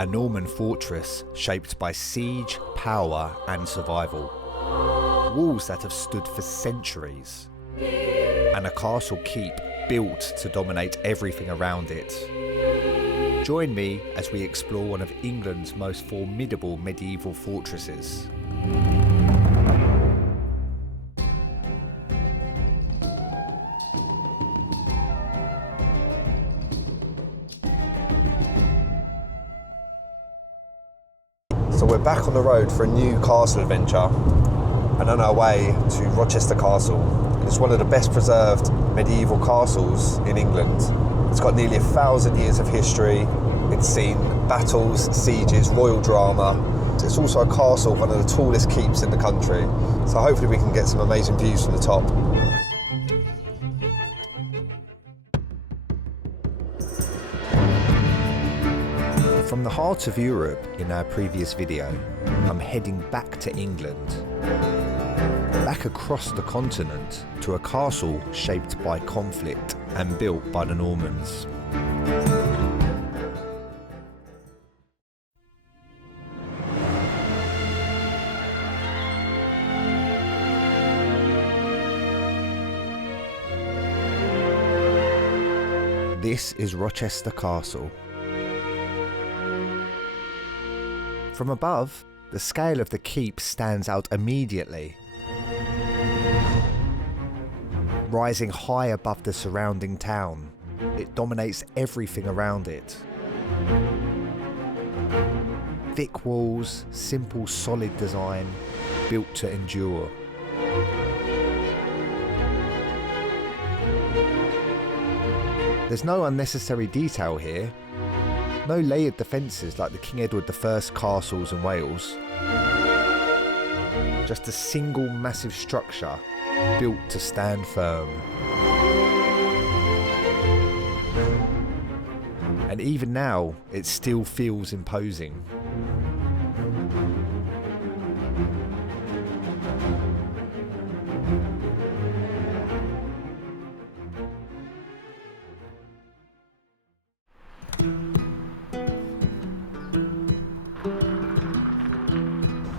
A Norman fortress shaped by siege, power and survival. Walls that have stood for centuries. And a castle keep built to dominate everything around it. Join me as we explore one of England's most formidable medieval fortresses. So we're back on the road for a new castle adventure and on our way to Rochester Castle. It's one of the best preserved medieval castles in England. It's got nearly 1,000 years of history. It's seen battles, sieges, royal drama. It's also a castle, one of the tallest keeps in the country. So hopefully we can get some amazing views from the top. From the heart of Europe in our previous video, I'm heading back to England. Back across the continent to a castle shaped by conflict and built by the Normans. This is Rochester Castle. From above, the scale of the keep stands out immediately. Rising high above the surrounding town, it dominates everything around it. Thick walls, simple solid design, built to endure. There's no unnecessary detail here. No layered defences like the King Edward I castles in Wales. Just a single massive structure built to stand firm. And even now, it still feels imposing.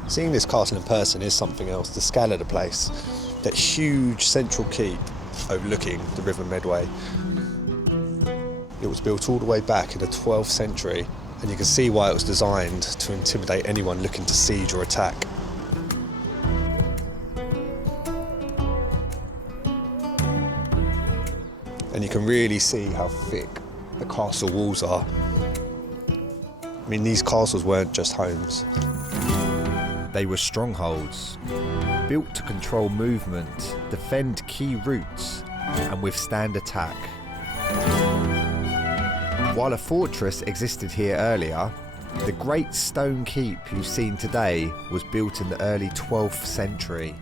Seeing this castle in person is something else. The scale of the place, that huge central keep overlooking the River Medway. It was built all the way back in the 12th century, and you can see why it was designed to intimidate anyone looking to siege or attack. And you can really see how thick the castle walls are. I mean, these castles weren't just homes. They were strongholds, built to control movement, defend key routes, and withstand attack. While a fortress existed here earlier, the great stone keep you've seen today was built in the early 12th century,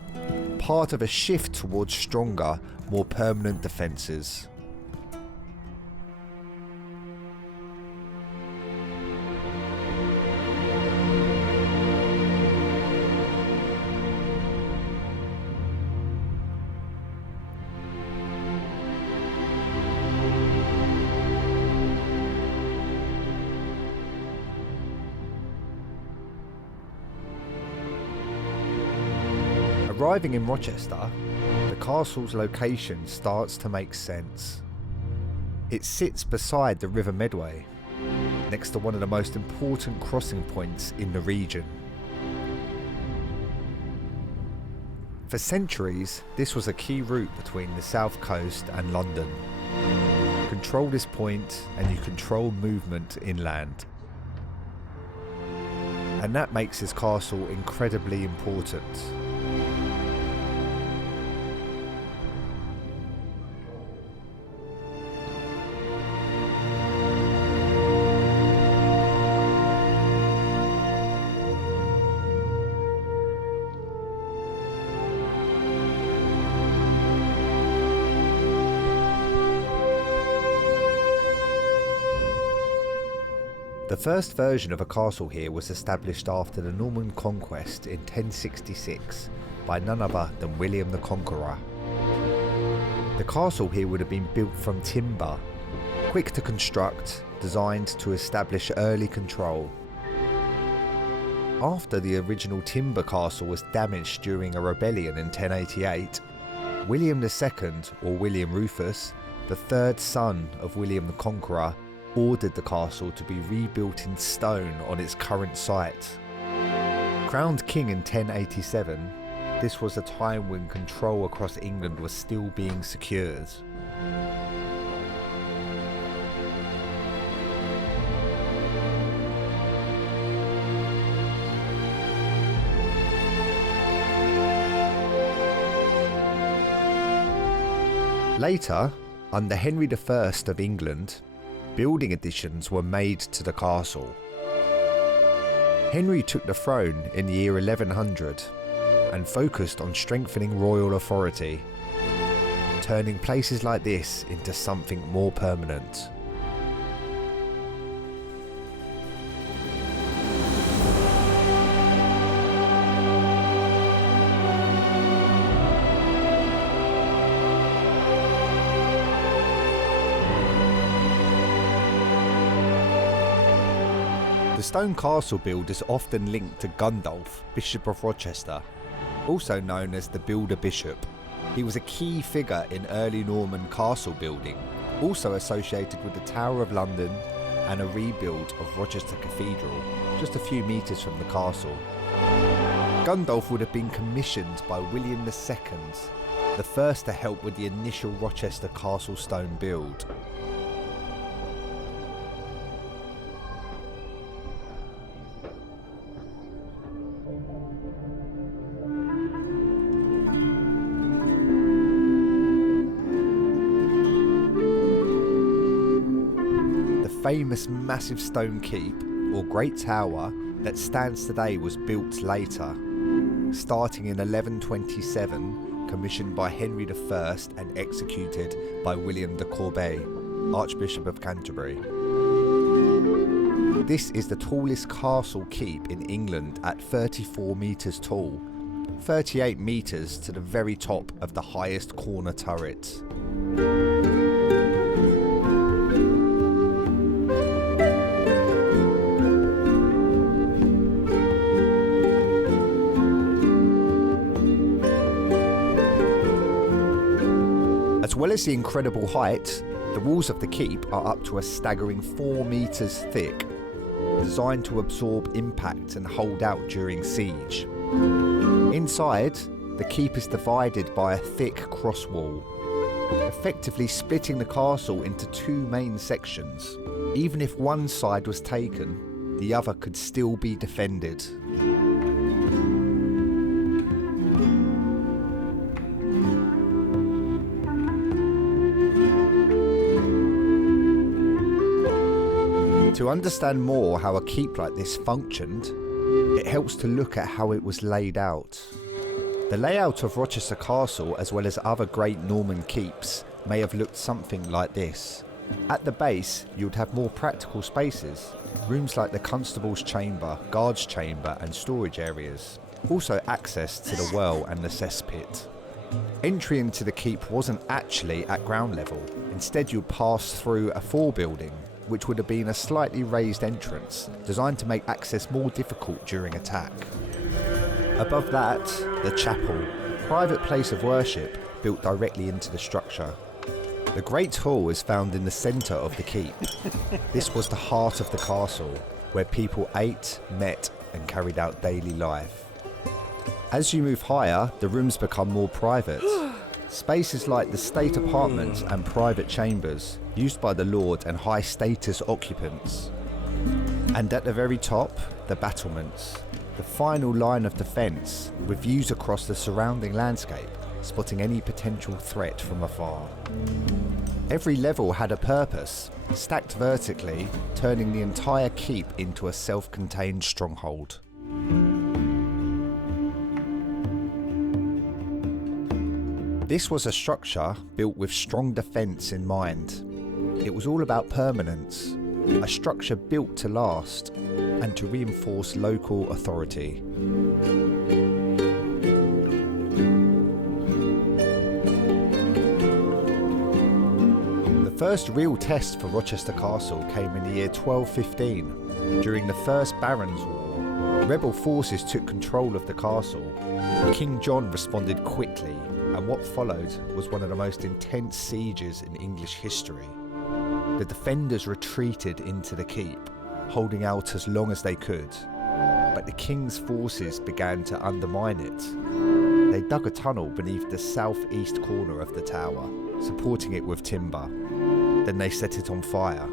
part of a shift towards stronger, more permanent defences. Arriving in Rochester, the castle's location starts to make sense. It sits beside the River Medway, next to one of the most important crossing points in the region. For centuries, this was a key route between the south coast and London. Control this point and you control movement inland. And that makes this castle incredibly important. The first version of a castle here was established after the Norman conquest in 1066 by none other than William the Conqueror. The castle here would have been built from timber, quick to construct, designed to establish early control, After the original timber castle was damaged during a rebellion in 1088, William II, or William Rufus, the third son of William the Conqueror, ordered the castle to be rebuilt in stone on its current site. Crowned king in 1087, this was a time when control across England was still being secured. Later, under Henry I of England, building additions were made to the castle. Henry took the throne in the year 1100 and focused on strengthening royal authority, turning places like this into something more permanent. The stone castle build is often linked to Gundulf, Bishop of Rochester, also known as the Builder Bishop. He was a key figure in early Norman castle building, also associated with the Tower of London and a rebuild of Rochester Cathedral, just a few metres from the castle. Gundulf would have been commissioned by William II, the first to help with the initial Rochester castle stone build. Famous massive stone keep, or Great Tower, that stands today was built later, starting in 1127, commissioned by Henry I and executed by William de Corbet, Archbishop of Canterbury. This is the tallest castle keep in England at 34 metres tall, 38 metres to the very top of the highest corner turret. As well as the incredible height, the walls of the keep are up to a staggering 4 metres thick, designed to absorb impact and hold out during siege. Inside, the keep is divided by a thick cross wall, effectively splitting the castle into two main sections. Even if one side was taken, the other could still be defended. To understand more how a keep like this functioned, it helps to look at how it was laid out. The layout of Rochester Castle, as well as other great Norman keeps, may have looked something like this. At the base, you'd have more practical spaces, rooms like the constable's chamber, guard's chamber and storage areas. Also access to the well and the cesspit. Entry into the keep wasn't actually at ground level. Instead, you'd pass through a forebuilding, which would have been a slightly raised entrance, designed to make access more difficult during attack. Above that, the chapel, private place of worship built directly into the structure. The Great Hall is found in the centre of the keep. This was the heart of the castle, where people ate, met and carried out daily life. As you move higher, the rooms become more private. Spaces like the state apartments and private chambers, used by the lord and high status occupants. And at the very top, the battlements, the final line of defence, with views across the surrounding landscape, spotting any potential threat from afar. Every level had a purpose, stacked vertically, turning the entire keep into a self-contained stronghold. This was a structure built with strong defence in mind. It was all about permanence, a structure built to last and to reinforce local authority. The first real test for Rochester Castle came in the year 1215, during the First Barons' War, Rebel forces took control of the castle. King John responded quickly, and what followed was one of the most intense sieges in English history. The defenders retreated into the keep, holding out as long as they could, but the king's forces began to undermine it. They dug a tunnel beneath the southeast corner of the tower, supporting it with timber. Then they set it on fire.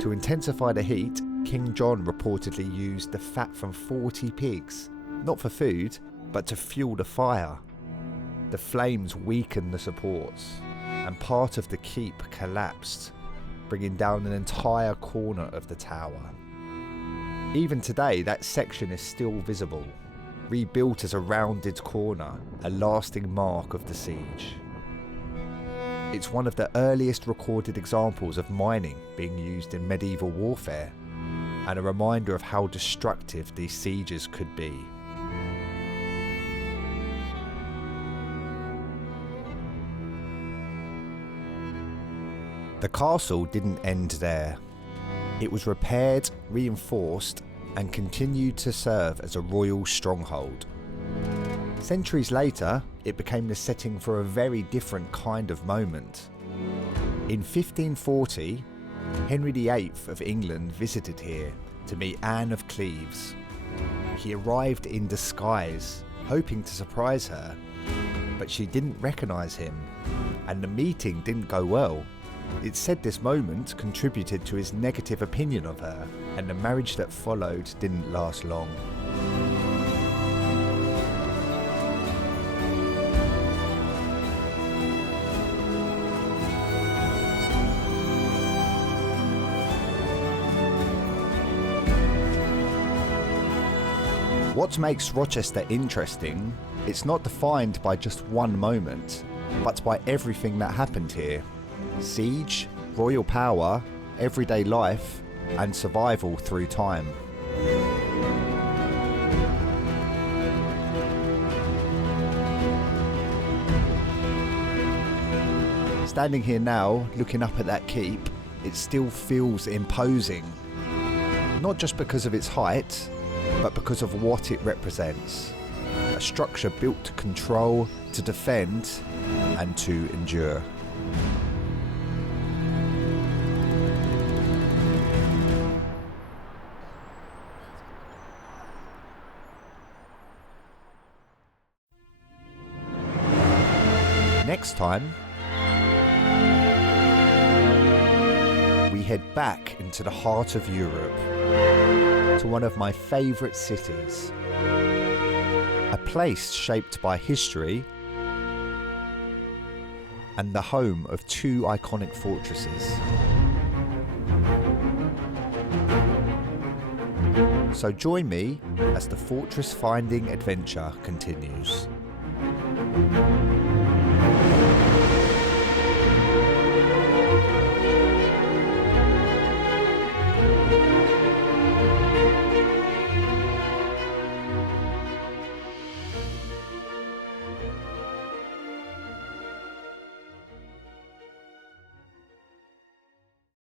To intensify the heat, King John reportedly used the fat from 40 pigs, not for food, but to fuel the fire. The flames weakened the supports, and part of the keep collapsed, bringing down an entire corner of the tower. Even today, that section is still visible, rebuilt as a rounded corner, a lasting mark of the siege. It's one of the earliest recorded examples of mining being used in medieval warfare, and a reminder of how destructive these sieges could be. The castle didn't end there. It was repaired, reinforced, and continued to serve as a royal stronghold. Centuries later, it became the setting for a very different kind of moment. In 1540, Henry VIII of England visited here to meet Anne of Cleves. He arrived in disguise, hoping to surprise her, but she didn't recognise him, and the meeting didn't go well. It's said this moment contributed to his negative opinion of her, and the marriage that followed didn't last long. What makes Rochester interesting, it's not defined by just one moment, but by everything that happened here. Siege, royal power, everyday life, and survival through time. Standing here now, looking up at that keep, it still feels imposing. Not just because of its height, but because of what it represents. A structure built to control, to defend, and to endure. Next time, we head back into the heart of Europe, to one of my favourite cities, a place shaped by history and the home of two iconic fortresses. So join me as the fortress finding adventure continues.